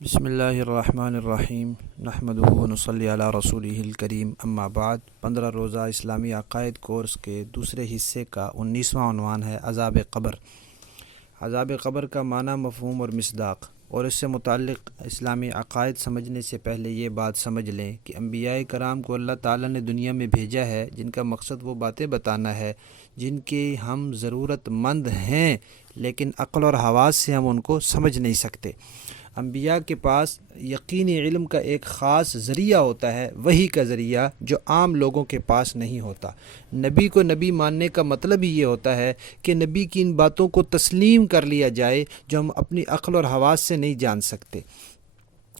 بسم اللہ الرحمن الرحیم نحمدہ و نصلی علی رسولہ الکریم اما بعد 15 روزہ اسلامی عقائد کورس کے دوسرے حصے کا 19واں عنوان ہے عذاب قبر۔ عذاب قبر کا معنی، مفہوم اور مصداق، اور اس سے متعلق اسلامی عقائد سمجھنے سے پہلے یہ بات سمجھ لیں کہ انبیاء کرام کو اللہ تعالیٰ نے دنیا میں بھیجا ہے جن کا مقصد وہ باتیں بتانا ہے جن کی ہم ضرورت مند ہیں، لیکن عقل اور حواس سے ہم ان کو سمجھ نہیں سکتے۔ انبیاء کے پاس یقینی علم کا ایک خاص ذریعہ ہوتا ہے، وحی کا ذریعہ، جو عام لوگوں کے پاس نہیں ہوتا۔ نبی کو نبی ماننے کا مطلب ہی یہ ہوتا ہے کہ نبی کی ان باتوں کو تسلیم کر لیا جائے جو ہم اپنی عقل اور حواس سے نہیں جان سکتے۔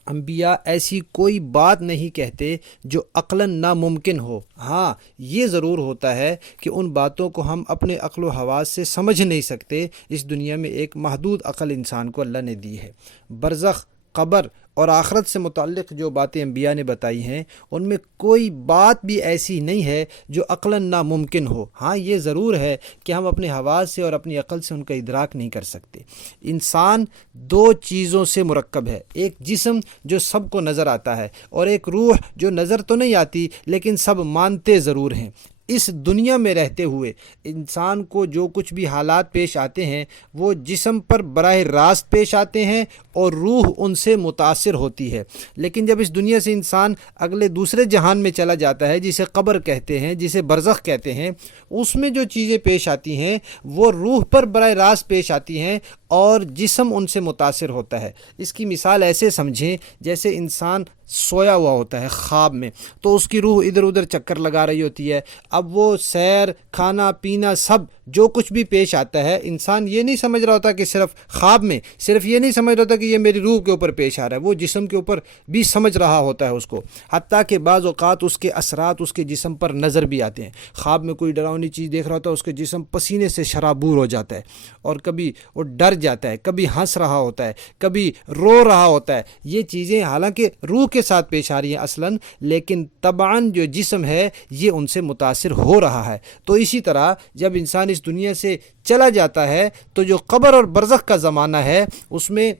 انبیاء ایسی کوئی بات نہیں کہتے جو عقلاً ناممکن ہو۔ ہاں، یہ ضرور ہوتا ہے کہ ان باتوں کو ہم اپنے عقل و حواس سے سمجھ نہیں سکتے۔ اس دنیا میں ایک محدود عقل انسان کو اللہ نے دی ہے۔ برزخ، قبر اور آخرت سے متعلق جو باتیں انبیاء نے بتائی ہیں ان میں کوئی بات بھی ایسی نہیں ہے جو عقلاً ناممکن ہو۔ ہاں، یہ ضرور ہے کہ ہم اپنے حواس سے اور اپنی عقل سے ان کا ادراک نہیں کر سکتے۔ انسان دو چیزوں سے مرکب ہے، ایک جسم جو سب کو نظر آتا ہے اور ایک روح جو نظر تو نہیں آتی لیکن سب مانتے ضرور ہیں۔ اس دنیا میں رہتے ہوئے انسان کو جو کچھ بھی حالات پیش آتے ہیں وہ جسم پر براہ راست پیش آتے ہیں اور روح ان سے متاثر ہوتی ہے، لیکن جب اس دنیا سے انسان اگلے دوسرے جہان میں چلا جاتا ہے جسے قبر کہتے ہیں، جسے برزخ کہتے ہیں، اس میں جو چیزیں پیش آتی ہیں وہ روح پر براہ راست پیش آتی ہیں اور جسم ان سے متاثر ہوتا ہے۔ اس کی مثال ایسے سمجھیں جیسے انسان سویا ہوا ہوتا ہے خواب میں، تو اس کی روح ادھر ادھر چکر لگا رہی ہوتی ہے۔ اب وہ سیر، کھانا پینا، سب جو کچھ بھی پیش آتا ہے، انسان یہ نہیں سمجھ رہا ہوتا کہ صرف خواب میں، صرف یہ نہیں سمجھ رہا ہوتا کہ یہ میری روح کے اوپر پیش آ رہا ہے، وہ جسم کے اوپر بھی سمجھ رہا ہوتا ہے اس کو، حتیٰ کہ بعض اوقات اس کے اثرات اس کے جسم پر نظر بھی آتے ہیں۔ خواب میں کوئی ڈراؤنی چیز دیکھ رہا ہوتا ہے، اس کے جسم پسینے سے شرابور ہو جاتا ہے اور کبھی وہ ڈر جاتا ہے، کبھی ہنس رہا ہوتا ہے، کبھی رو رہا ہوتا ہے۔ یہ چیزیں حالانکہ روح کے ساتھ پیش آ رہی ہیں اصلاً، لیکن طبعاً جو جسم ہے یہ ان سے متاثر ہو رہا ہے۔ تو اسی طرح جب انسان اس دنیا سے چلا جاتا ہے تو جو قبر اور برزخ کا زمانہ ہے اس میں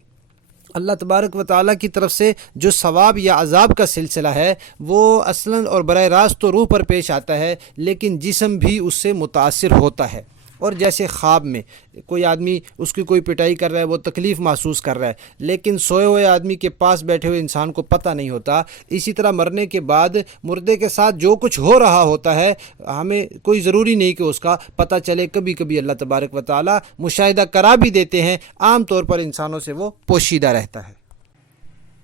اللہ تبارک و تعالیٰ کی طرف سے جو ثواب یا عذاب کا سلسلہ ہے وہ اصلاً اور براہ راست تو روح پر پیش آتا ہے، لیکن جسم بھی اس سے متاثر ہوتا ہے۔ اور جیسے خواب میں کوئی آدمی اس کی کوئی پٹائی کر رہا ہے، وہ تکلیف محسوس کر رہا ہے، لیکن سوئے ہوئے آدمی کے پاس بیٹھے ہوئے انسان کو پتہ نہیں ہوتا۔ اسی طرح مرنے کے بعد مردے کے ساتھ جو کچھ ہو رہا ہوتا ہے ہمیں کوئی ضروری نہیں کہ اس کا پتہ چلے، کبھی کبھی اللہ تبارک و تعالیٰ مشاہدہ کرا بھی دیتے ہیں، عام طور پر انسانوں سے وہ پوشیدہ رہتا ہے۔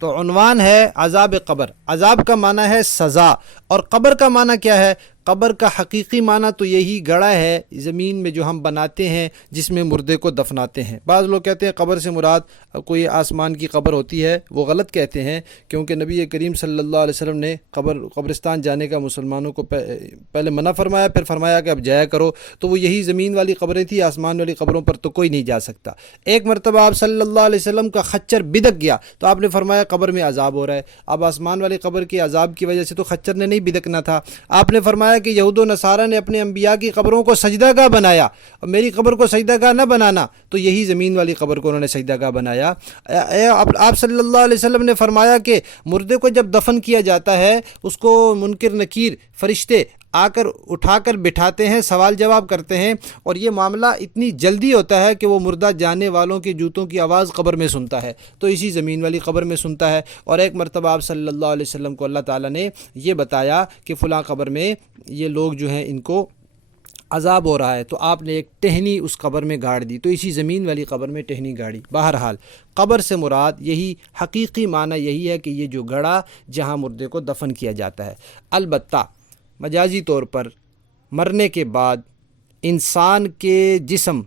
تو عنوان ہے عذاب قبر۔ عذاب کا معنی ہے سزا، اور قبر کا معنی کیا ہے؟ قبر کا حقیقی معنی تو یہی گڑھا ہے زمین میں جو ہم بناتے ہیں جس میں مردے کو دفناتے ہیں۔ بعض لوگ کہتے ہیں قبر سے مراد کوئی آسمان کی قبر ہوتی ہے، وہ غلط کہتے ہیں، کیونکہ نبی کریم صلی اللہ علیہ وسلم نے قبرستان جانے کا مسلمانوں کو پہلے منع فرمایا، پھر فرمایا کہ اب جایا کرو، تو وہ یہی زمین والی قبریں تھیں، آسمان والی قبروں پر تو کوئی نہیں جا سکتا۔ ایک مرتبہ آپ صلی اللہ علیہ وسلم کا خچر بدک گیا تو آپ نے فرمایا قبر میں عذاب ہو رہا ہے۔ اب آسمان والی قبر کے عذاب کی وجہ سے تو خچر نے نہیں بدکنا تھا، آپ نے فرمایا کہ یہود و نصارہ نے اپنے انبیاء کی قبروں کو سجدہ گاہ بنایا اور میری قبر کو سجدہ گاہ نہ بنانا، تو یہی زمین والی قبر کو انہوں نے سجدہ گاہ بنایا۔ آپ صلی اللہ علیہ وسلم نے فرمایا کہ مردے کو جب دفن کیا جاتا ہے اس کو منکر نکیر فرشتے آ کر اٹھا کر بٹھاتے ہیں، سوال جواب کرتے ہیں، اور یہ معاملہ اتنی جلدی ہوتا ہے کہ وہ مردہ جانے والوں کے جوتوں کی آواز قبر میں سنتا ہے، تو اسی زمین والی قبر میں سنتا ہے۔ اور ایک مرتبہ آپ صلی اللہ علیہ وسلم کو اللہ تعالیٰ نے یہ بتایا کہ فلاں قبر میں یہ لوگ جو ہیں ان کو عذاب ہو رہا ہے، تو آپ نے ایک ٹہنی اس قبر میں گاڑ دی، تو اسی زمین والی قبر میں ٹہنی گاڑی۔ بہرحال قبر سے مراد یہی حقیقی معنی یہی ہے کہ یہ جو گڑھا جہاں مردے کو دفن کیا جاتا ہے۔ البتہ مجازی طور پر مرنے کے بعد انسان کے جسم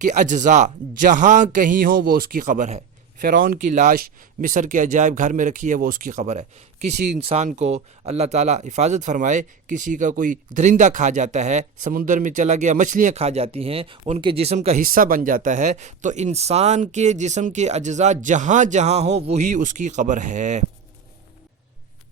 کے اجزاء جہاں کہیں ہوں وہ اس کی قبر ہے۔ فرعون کی لاش مصر کے عجائب گھر میں رکھی ہے، وہ اس کی قبر ہے۔ کسی انسان کو اللہ تعالیٰ حفاظت فرمائے، کسی کا کوئی درندہ کھا جاتا ہے، سمندر میں چلا گیا، مچھلیاں کھا جاتی ہیں، ان کے جسم کا حصہ بن جاتا ہے، تو انسان کے جسم کے اجزاء جہاں جہاں ہوں وہی اس کی قبر ہے۔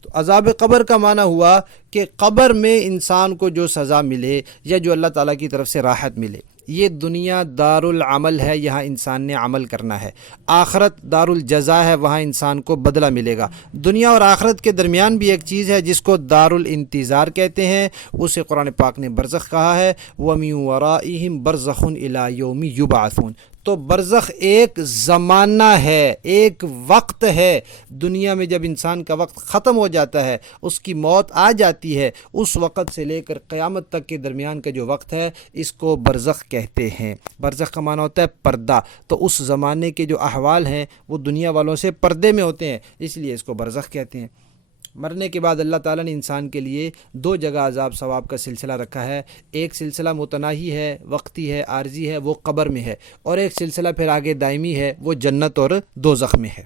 تو عذاب قبر کا معنی ہوا کہ قبر میں انسان کو جو سزا ملے یا جو اللہ تعالیٰ کی طرف سے راحت ملے، یہ دنیا دار العمل ہے، یہاں انسان نے عمل کرنا ہے، آخرت دار الجزا ہے، وہاں انسان کو بدلہ ملے گا۔ دنیا اور آخرت کے درمیان بھی ایک چیز ہے جس کو دار الانتظار کہتے ہیں، اسے قرآن پاک نے برزخ کہا ہے، وَمِن وَرَائِهِمْ بَرْزَخٌ إِلَى يَوْمِ يُبْعَثُونَ۔ تو برزخ ایک زمانہ ہے، ایک وقت ہے۔ دنیا میں جب انسان کا وقت ختم ہو جاتا ہے، اس کی موت آ جاتی ہے، اس وقت سے لے کر قیامت تک کے درمیان کا جو وقت ہے اس کو برزخ کہتے ہیں۔ برزخ کا معنی ہوتا ہے پردہ، تو اس زمانے کے جو احوال ہیں وہ دنیا والوں سے پردے میں ہوتے ہیں، اس لیے اس کو برزخ کہتے ہیں۔ مرنے کے بعد اللہ تعالیٰ نے انسان کے لیے دو جگہ عذاب ثواب کا سلسلہ رکھا ہے، ایک سلسلہ متناہی ہے، وقتی ہے، عارضی ہے، وہ قبر میں ہے، اور ایک سلسلہ پھر آگے دائمی ہے، وہ جنت اور دوزخ میں ہے۔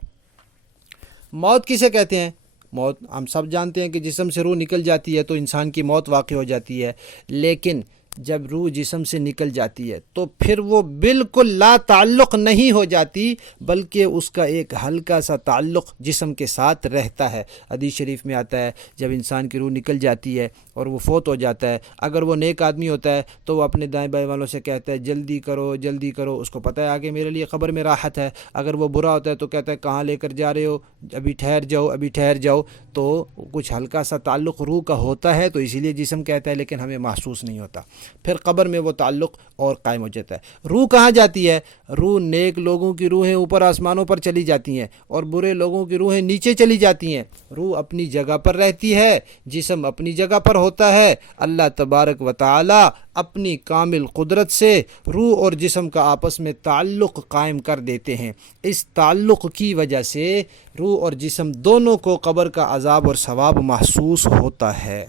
موت کسے کہتے ہیں؟ موت ہم سب جانتے ہیں کہ جسم سے روح نکل جاتی ہے تو انسان کی موت واقع ہو جاتی ہے، لیکن جب روح جسم سے نکل جاتی ہے تو پھر وہ بالکل لا تعلق نہیں ہو جاتی، بلکہ اس کا ایک ہلکا سا تعلق جسم کے ساتھ رہتا ہے۔ حدیث شریف میں آتا ہے جب انسان کی روح نکل جاتی ہے اور وہ فوت ہو جاتا ہے، اگر وہ نیک آدمی ہوتا ہے تو وہ اپنے دائیں بائیں والوں سے کہتا ہے جلدی کرو جلدی کرو، اس کو پتہ ہے آگے میرے لیے قبر میں راحت ہے۔ اگر وہ برا ہوتا ہے تو کہتا ہے کہاں لے کر جا رہے ہو، ابھی ٹھہر جاؤ ابھی ٹھہر جاؤ۔ تو کچھ ہلکا سا تعلق روح کا ہوتا ہے تو اسی لیے جسم کہتا ہے، لیکن ہمیں محسوس نہیں ہوتا۔ پھر قبر میں وہ تعلق اور قائم ہو جاتا ہے۔ روح کہاں جاتی ہے؟ روح نیک لوگوں کی روحیں اوپر آسمانوں پر چلی جاتی ہیں اور برے لوگوں کی روحیں نیچے چلی جاتی ہیں۔ روح اپنی جگہ پر رہتی ہے، جسم اپنی جگہ پر ہوتا ہے۔ اللہ تبارک و تعالی اپنی کامل قدرت سے روح اور جسم کا آپس میں تعلق قائم کر دیتے ہیں۔ اس تعلق کی وجہ سے روح اور جسم دونوں کو قبر کا عذاب اور ثواب محسوس ہوتا ہے۔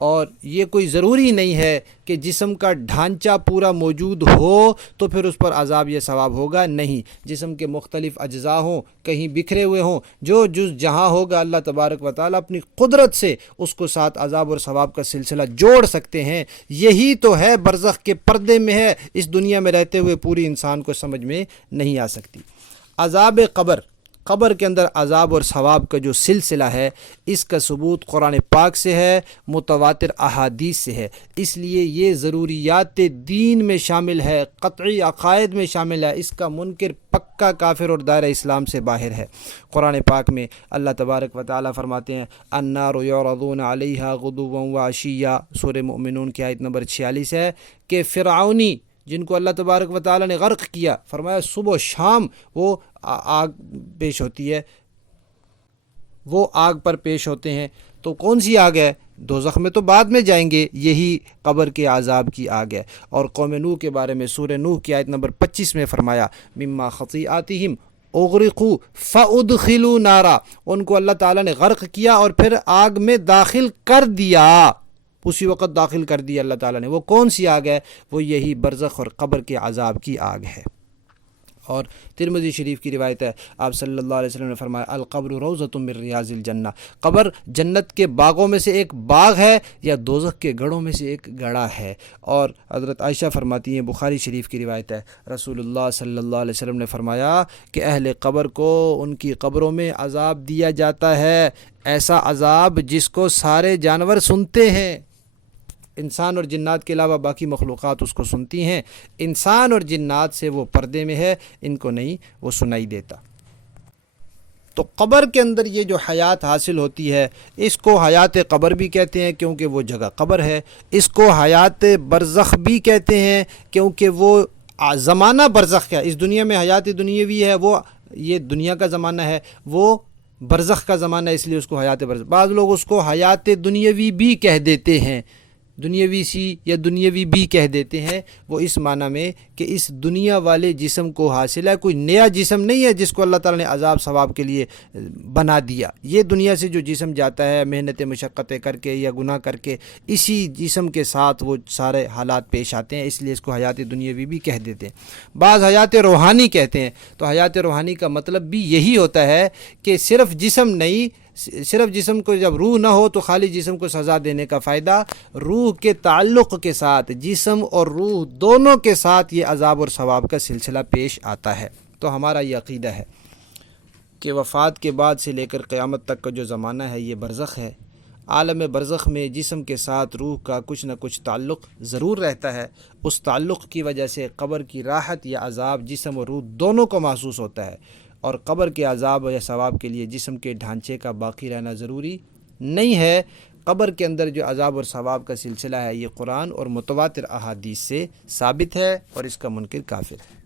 اور یہ کوئی ضروری نہیں ہے کہ جسم کا ڈھانچہ پورا موجود ہو تو پھر اس پر عذاب یا ثواب ہوگا، نہیں۔ جسم کے مختلف اجزاء ہوں، کہیں بکھرے ہوئے ہوں، جو جز جہاں ہوگا اللہ تبارک و تعالیٰ اپنی قدرت سے اس کو ساتھ عذاب اور ثواب کا سلسلہ جوڑ سکتے ہیں۔ یہی تو ہے برزخ کے پردے میں ہے، اس دنیا میں رہتے ہوئے پوری انسان کو سمجھ میں نہیں آ سکتی۔ عذاب قبر، قبر کے اندر عذاب اور ثواب کا جو سلسلہ ہے اس کا ثبوت قرآن پاک سے ہے، متواتر احادیث سے ہے، اس لیے یہ ضروریات دین میں شامل ہے، قطعی عقائد میں شامل ہے۔ اس کا منکر پکا کافر اور دائرہ اسلام سے باہر ہے۔ قرآن پاک میں اللہ تبارک و تعالیٰ فرماتے ہیں النار یعرضون علیہا غدوا وعشیا، سورہ مومنون کی آیت نمبر 46 ہے کہ فرعونی جن کو اللہ تبارک و تعالیٰ نے غرق کیا، فرمایا صبح و شام وہ آگ پیش ہوتی ہے، وہ آگ پر پیش ہوتے ہیں۔ تو کون سی آگ ہے؟ دوزخ میں تو بعد میں جائیں گے، یہی قبر کے عذاب کی آگ ہے۔ اور قوم نوح کے بارے میں سورہ نوح کی آیت نمبر 25 میں فرمایا مما خطیئاتہم اغرقوا فادخلوا نارا، ان کو اللہ تعالیٰ نے غرق کیا اور پھر آگ میں داخل کر دیا، اسی وقت داخل کر دیا اللہ تعالیٰ نے۔ وہ کون سی آگ ہے؟ وہ یہی برزخ اور قبر کے عذاب کی آگ ہے۔ اور ترمذی شریف کی روایت ہے، آپ صلی اللہ علیہ وسلم نے فرمایا القبر روضۃ من ریاض الجنہ، قبر جنت کے باغوں میں سے ایک باغ ہے یا دوزخ کے گڑھوں میں سے ایک گڑھا ہے۔ اور حضرت عائشہ فرماتی ہیں، بخاری شریف کی روایت ہے، رسول اللہ صلی اللہ علیہ وسلم نے فرمایا کہ اہل قبر کو ان کی قبروں میں عذاب دیا جاتا ہے، ایسا عذاب جس کو سارے جانور سنتے ہیں، انسان اور جنات کے علاوہ باقی مخلوقات اس کو سنتی ہیں۔ انسان اور جنات سے وہ پردے میں ہے، ان کو نہیں، وہ سنائی دیتا۔ تو قبر کے اندر یہ جو حیات حاصل ہوتی ہے اس کو حیات قبر بھی کہتے ہیں کیونکہ وہ جگہ قبر ہے، اس کو حیات برزخ بھی کہتے ہیں کیونکہ وہ زمانہ برزخ ہے۔ اس دنیا میں حیات دنیاوی ہے، وہ یہ دنیا کا زمانہ ہے، وہ برزخ کا زمانہ ہے، اس لیے اس کو حیات برزخ۔ بعض لوگ اس کو حیات دنیاوی بھی کہہ دیتے ہیں، دنیاوی سی یا دنیاوی بھی کہہ دیتے ہیں، وہ اس معنی میں کہ اس دنیا والے جسم کو حاصل ہے، کوئی نیا جسم نہیں ہے جس کو اللہ تعالیٰ نے عذاب ثواب کے لیے بنا دیا۔ یہ دنیا سے جو جسم جاتا ہے محنت مشقتیں کر کے یا گناہ کر کے، اسی جسم کے ساتھ وہ سارے حالات پیش آتے ہیں، اس لیے اس کو حیات دنیاوی بھی کہہ دیتے ہیں۔ بعض حیات روحانی کہتے ہیں، تو حیات روحانی کا مطلب بھی یہی ہوتا ہے کہ صرف جسم نہیں، صرف جسم کو جب روح نہ ہو تو خالی جسم کو سزا دینے کا فائدہ، روح کے تعلق کے ساتھ جسم اور روح دونوں کے ساتھ یہ عذاب اور ثواب کا سلسلہ پیش آتا ہے۔ تو ہمارا یہ عقیدہ ہے کہ وفات کے بعد سے لے کر قیامت تک کا جو زمانہ ہے یہ برزخ ہے، عالم برزخ میں جسم کے ساتھ روح کا کچھ نہ کچھ تعلق ضرور رہتا ہے، اس تعلق کی وجہ سے قبر کی راحت یا عذاب جسم و روح دونوں کو محسوس ہوتا ہے، اور قبر کے عذاب یا ثواب کے لیے جسم کے ڈھانچے کا باقی رہنا ضروری نہیں ہے۔ قبر کے اندر جو عذاب اور ثواب کا سلسلہ ہے، یہ قرآن اور متواتر احادیث سے ثابت ہے، اور اس کا منکر کافر ہے۔